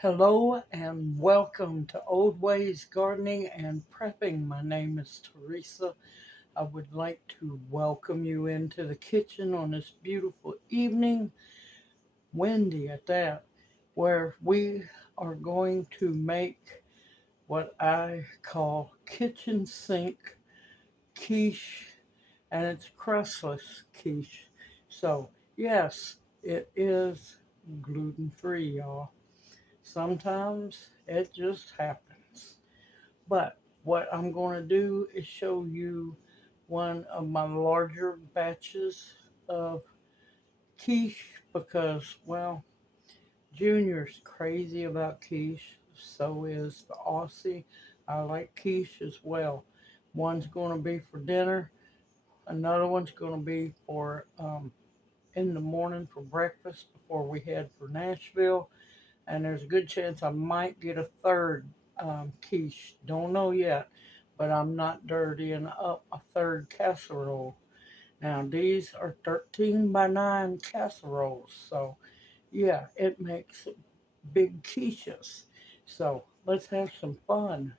Hello and welcome to Old Ways Gardening and Prepping. My name is Teresa. I would like to welcome you into the kitchen on this beautiful evening, windy at that, where we are going to make what I call kitchen sink quiche, and it's crustless quiche. So, yes, it is gluten-free, y'all. Sometimes it just happens. But what I'm going to do is show you one of my larger batches of quiche because, well, Junior's crazy about quiche. So is the Aussie. I like quiche as well. One's going to be for dinner. Another one's going to be for in the morning for breakfast before we head for Nashville. And there's a good chance I might get a third quiche. Don't know yet, but I'm not dirtying up a third casserole. Now, these are 13 by 9 casseroles, so yeah, it makes big quiches. So let's have some fun.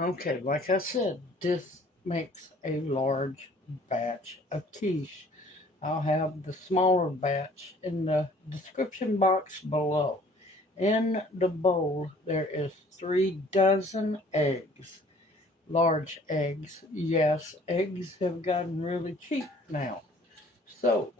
Okay, like I said, this makes a large batch of quiche. I'll have the smaller batch in the description box below. In the bowl, there is 3 dozen eggs. Large eggs. Yes, eggs have gotten really cheap now. So,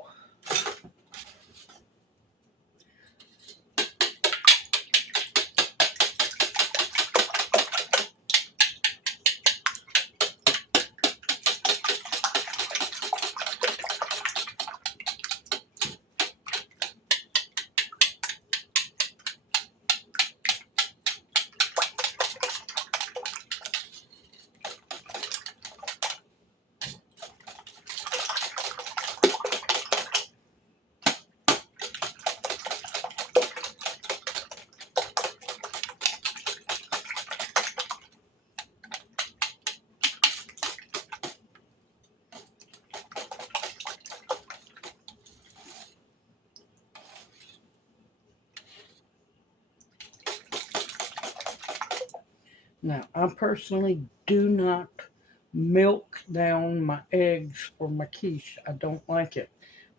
now I personally do not milk down my eggs for my quiche. I don't like it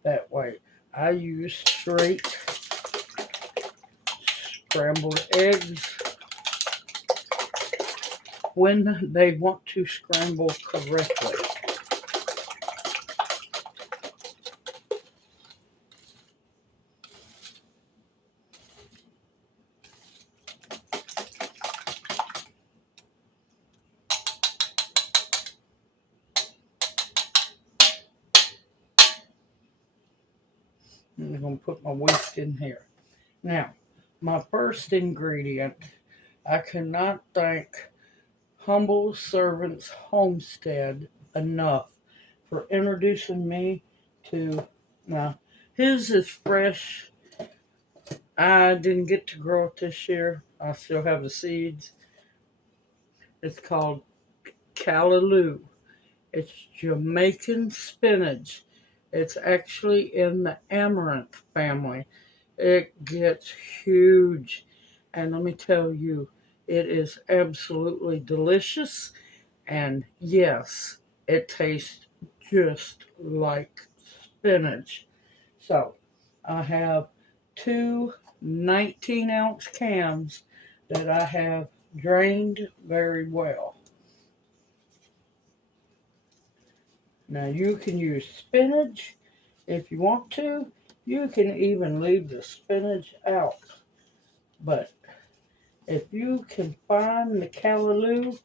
that way. I use straight scrambled eggs when they want to scramble correctly. I'm going to put my whisk in here. Now, my first ingredient, I cannot thank Humble Servants Homestead enough for introducing me to. Now, his is fresh. I didn't get to grow it this year. I still have the seeds. It's called Callaloo. It's Jamaican spinach. It's actually in the amaranth family. It gets huge. And let me tell you, it is absolutely delicious. And yes, it tastes just like spinach. So I have two 19-ounce cans that I have drained very well. Now you can use spinach if you want to. You can even leave the spinach out. But if you can find the callaloo,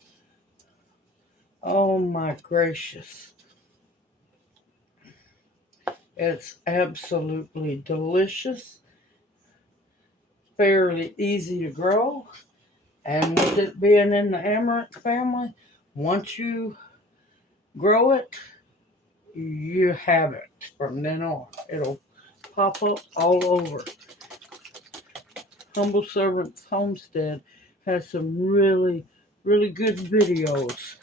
oh my gracious. It's absolutely delicious, fairly easy to grow, and with it being in the amaranth family, once you grow it, you have it from then on. It'll pop up all over. Humble Servants Homestead has some really, really good videos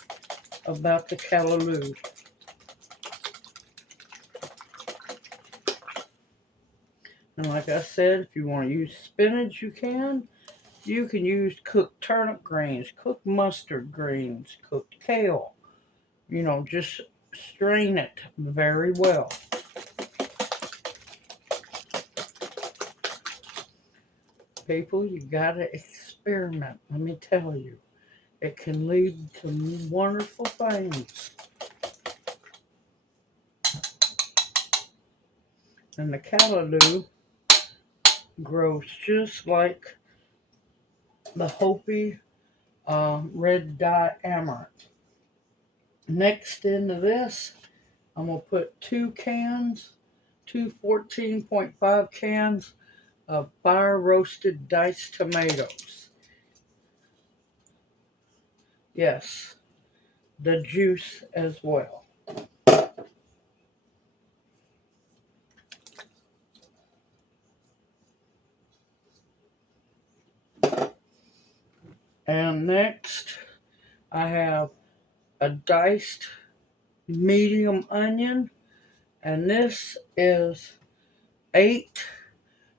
about the callaloo. And like I said, if you want to use spinach, you can. You can use cooked turnip greens, cooked mustard greens, cooked kale. You know, just strain it very well. People, you gotta experiment. Let me tell you, it can lead to wonderful things. And the callaloo grows just like the Hopi red dye amaranth. Next into this, I'm going to put 14.5 cans of fire roasted diced tomatoes. Yes, the juice as well. And next, I have a diced medium onion, and this is 8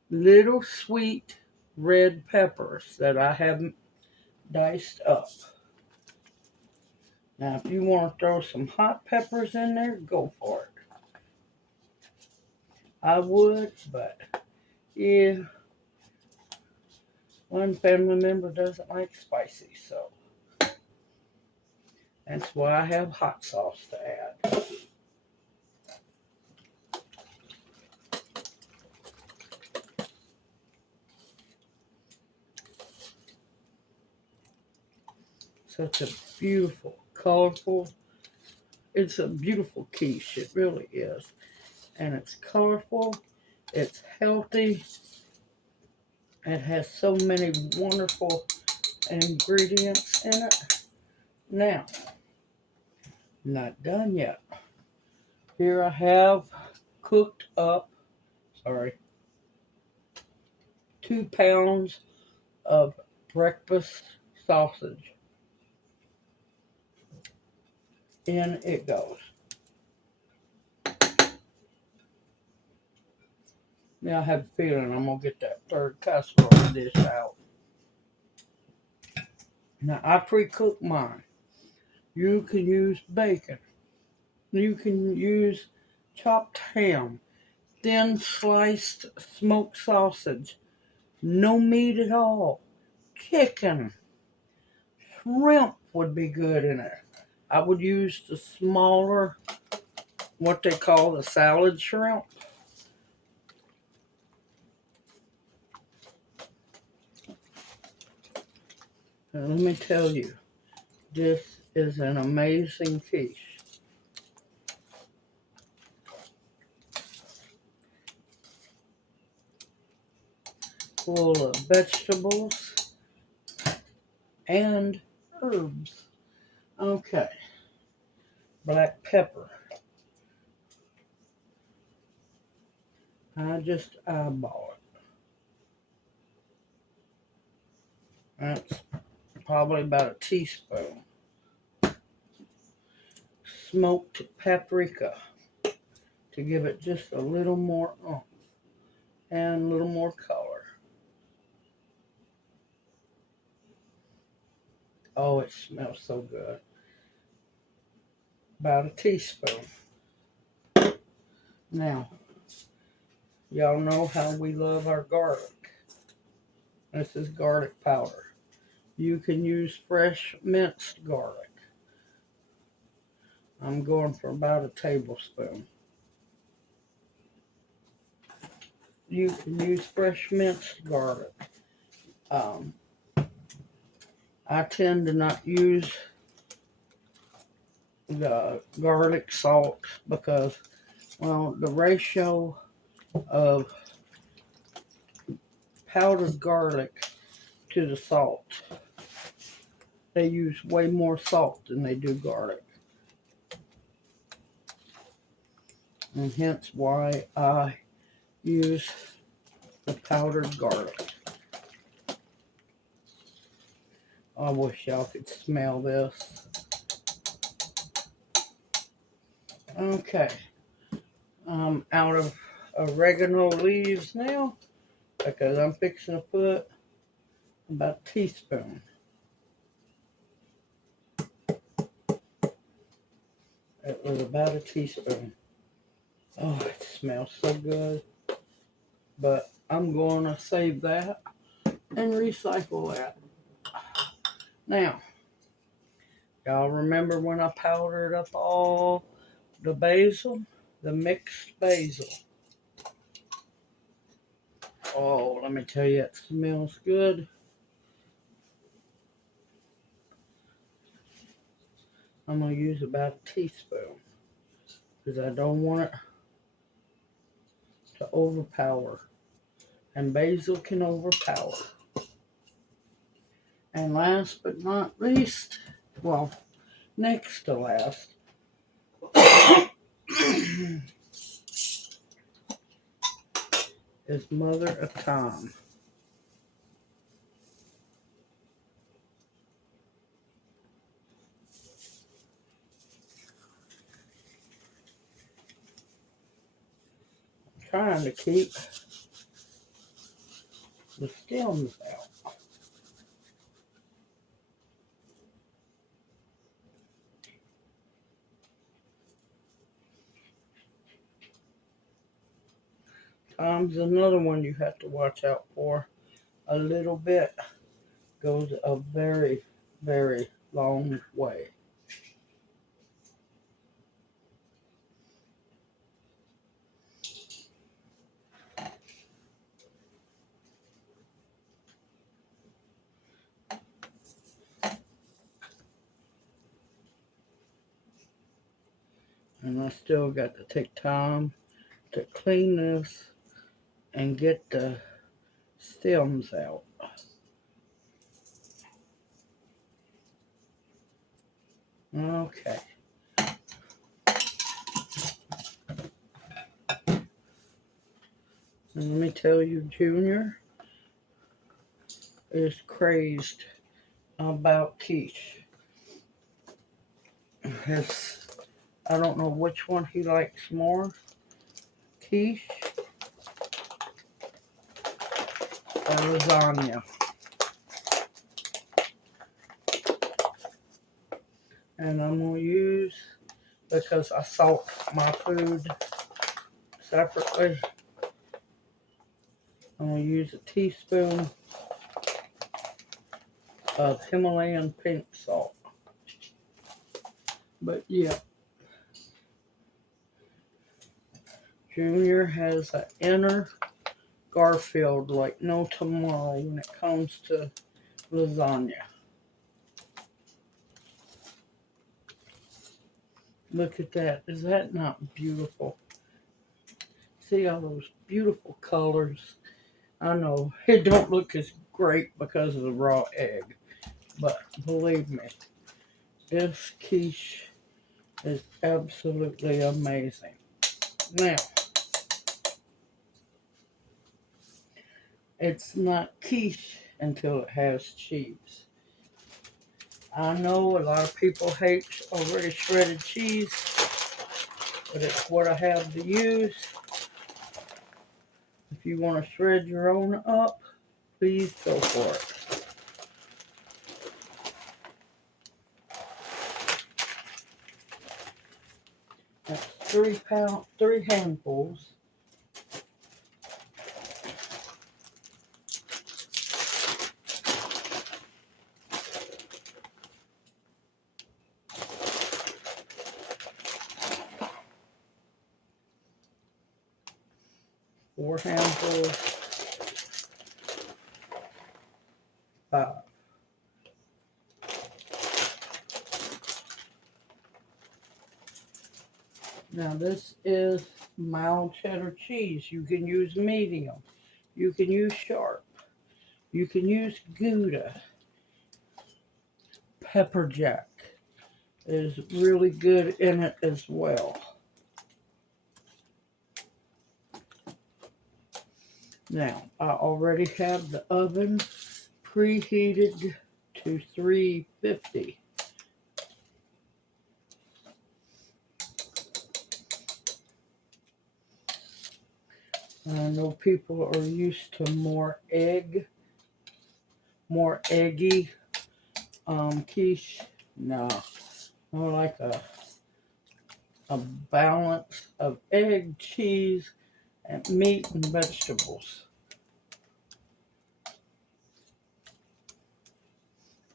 little sweet red peppers that I have diced up. Now, if you want to throw some hot peppers in there, go for it. I would, but yeah, one family member doesn't like spicy, so that's why I have hot sauce to add. Such a beautiful, colorful, it's a beautiful quiche, it really is. And it's colorful, it's healthy, it has so many wonderful ingredients in it. Now, not done yet. Here I have cooked up, 2 pounds of breakfast sausage. In it goes. Now I have a feeling I'm going to get that third casserole dish out. Now I pre-cooked mine. You can use bacon. You can use chopped ham, thin sliced smoked sausage, no meat at all, chicken, shrimp would be good in it. I would use the smaller, what they call the salad shrimp. And let me tell you, this is an amazing quiche. Full of vegetables and herbs. Okay, black pepper. I just eyeball it. That's probably about a teaspoon. Smoked paprika to give it just a little more oomph and a little more color. Oh, it smells so good. About a teaspoon. Now, y'all know how we love our garlic. This is garlic powder. You can use fresh minced garlic. I'm going for about a tablespoon. You can use fresh minced garlic. I tend to not use the garlic salt because, well, the ratio of powdered garlic to the salt, they use way more salt than they do garlic. And hence why I use the powdered garlic. I wish y'all could smell this. Okay, I'm out of oregano leaves now because I'm fixing to put about a teaspoon. It was about a teaspoon. Oh, it smells so good. But I'm going to save that and recycle that. Now, y'all remember when I powdered up all the basil? The mixed basil. Oh, let me tell you, it smells good. I'm going to use about a teaspoon because I don't want it to overpower. And basil can overpower. And last but not least, well, next to last, is mother of thyme. Trying to keep the stems out. Thyme's another one you have to watch out for. A little bit goes a very, very long way. And I still got to take time to clean this and get the stems out. Okay. And let me tell you, Junior is crazed about quiche. I don't know which one he likes more, quiche or lasagna. And I'm going to use, because I salt my food separately, I'm going to use a teaspoon of Himalayan pink salt. But yeah, Junior has an inner Garfield like no tomorrow when it comes to lasagna. Look at that. Is that not beautiful? See all those beautiful colors? I know it don't look as great because of the raw egg, but believe me, this quiche is absolutely amazing. Now, it's not quiche until it has cheese. I know a lot of people hate already shredded cheese, but it's what I have to use. If you want to shred your own up, please go for it. That's 3 handfuls. Four handfuls. 5. Now this is mild cheddar cheese. You can use medium. You can use sharp. You can use Gouda. Pepper jack is really good in it as well. Now, I already have the oven preheated to 350. I know people are used to more eggy quiche. No, I like a balance of egg, cheese, and meat and vegetables.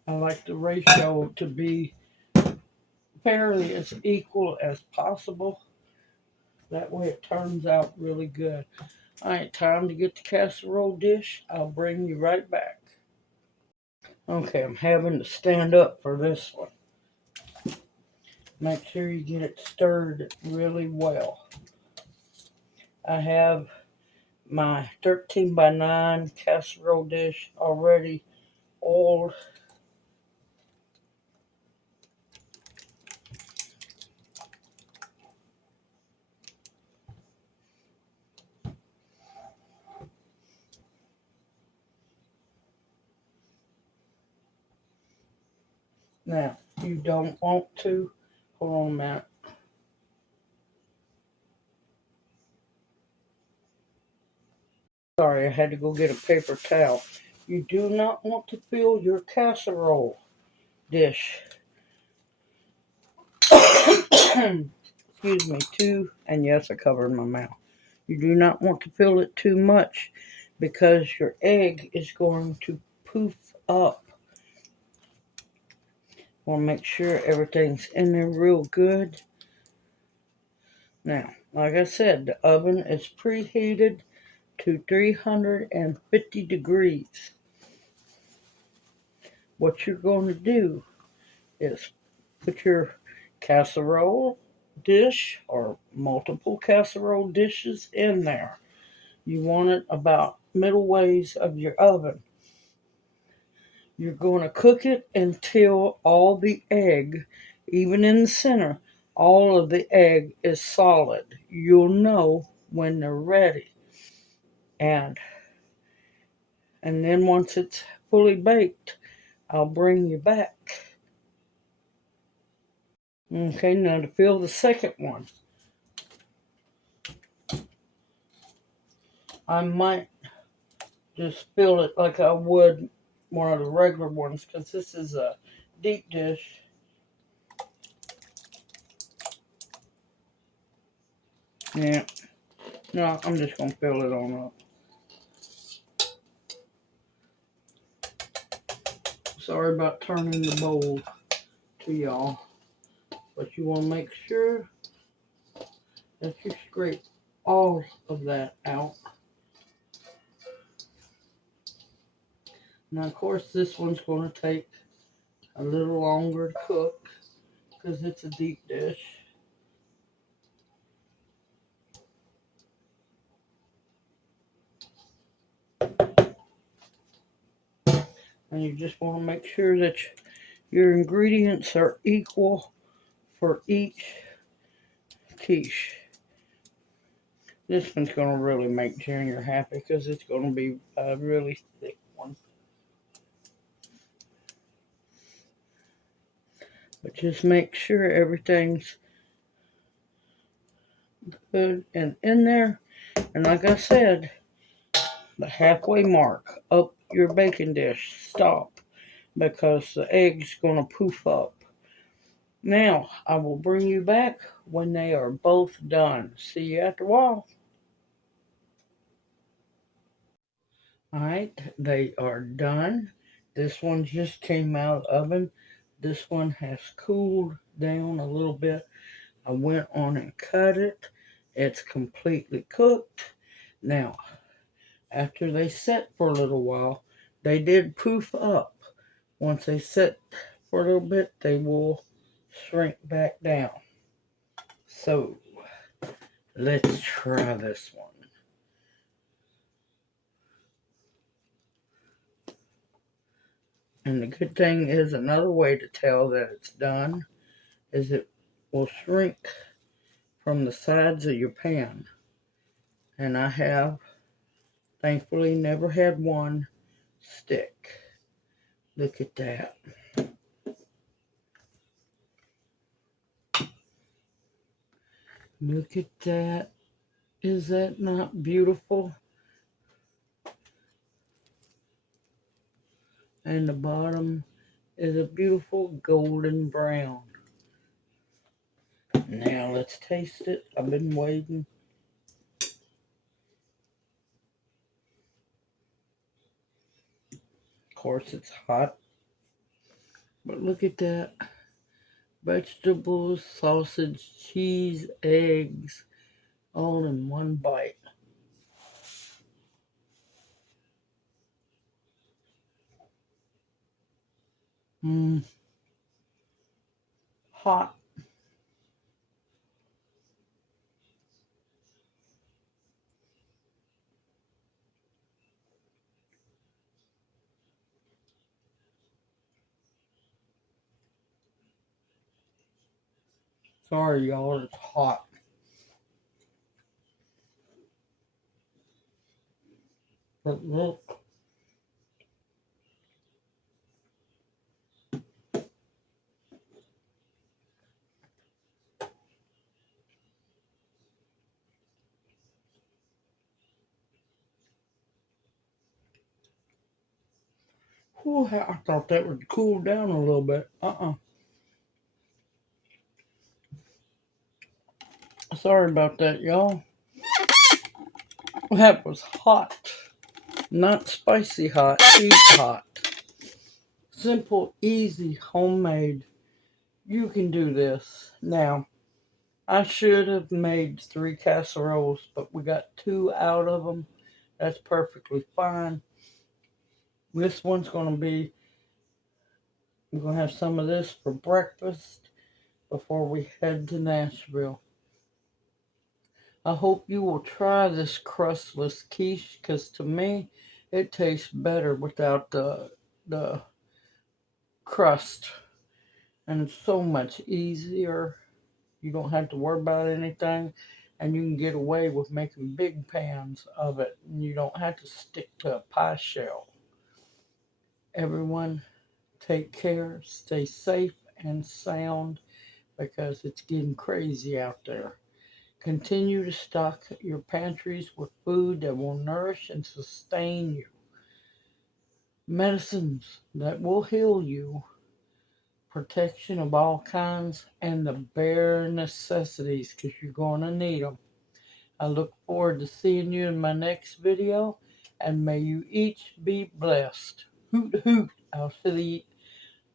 I like the ratio to be fairly as equal as possible. That way it turns out really good. All right, time to get the casserole dish. I'll bring you right back. Okay, I'm having to stand up for this one. Make sure you get it stirred really well. I have my 13 by 9 casserole dish already oiled. Now, you don't want to, hold on a minute. Sorry, I had to go get a paper towel. You do not want to fill your casserole dish. Excuse me, and yes, I covered my mouth. You do not want to fill it too much because your egg is going to poof up. Want to make sure everything's in there real good. Now, like I said, the oven is preheated to 350 degrees. What you're going to do is put your casserole dish or multiple casserole dishes in there. You want it about middle ways of your oven. You're going to cook it until all the egg, even in the center, all of the egg is solid. You'll know when they're ready. And then once it's fully baked, I'll bring you back. Okay, now to fill the second one, I might just fill it like I would one of the regular ones because this is a deep dish. Yeah, no, I'm just going to fill it on up. Sorry about turning the bowl to y'all, but you want to make sure that you scrape all of that out. Now, of course, this one's going to take a little longer to cook because it's a deep dish. And you just want to make sure that your ingredients are equal for each quiche. This one's going to really make Junior happy because it's going to be a really thick one. But just make sure everything's good and in there. And like I said, the halfway mark up your baking dish, stop, because the egg's going to poof up. Now, I will bring you back when they are both done. See you after a while. Alright, they are done. This one just came out of the oven. This one has cooled down a little bit. I went on and cut it. It's completely cooked. Now, after they set for a little while, they did poof up. Once they set for a little bit, they will shrink back down. So, let's try this one. And the good thing is, another way to tell that it's done is it will shrink from the sides of your pan. And I have, thankfully, never had one stick. Look at that. Look at that. Is that not beautiful? And the bottom is a beautiful golden brown. Now let's taste it. I've been waiting. Of course, it's hot. But look at that. Vegetables, sausage, cheese, eggs, all in one bite. Mmm, hot. Sorry, y'all, it's hot. But look. Whew, I thought that would cool down a little bit. Sorry about that, y'all. That was hot. Not spicy hot, eat hot. Simple, easy, homemade. You can do this. Now, I should have made 3 casseroles, but we got 2 out of them. That's perfectly fine. This one's going to be, we're going to have some of this for breakfast before we head to Nashville. I hope you will try this crustless quiche because to me, it tastes better without the crust. And it's so much easier. You don't have to worry about anything. And you can get away with making big pans of it. And you don't have to stick to a pie shell. Everyone, take care, stay safe and sound because it's getting crazy out there. Continue to stock your pantries with food that will nourish and sustain you. Medicines that will heal you, protection of all kinds, and the bare necessities because you're going to need them. I look forward to seeing you in my next video, and may you each be blessed. Hoot hoot!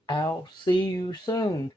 I'll see you soon.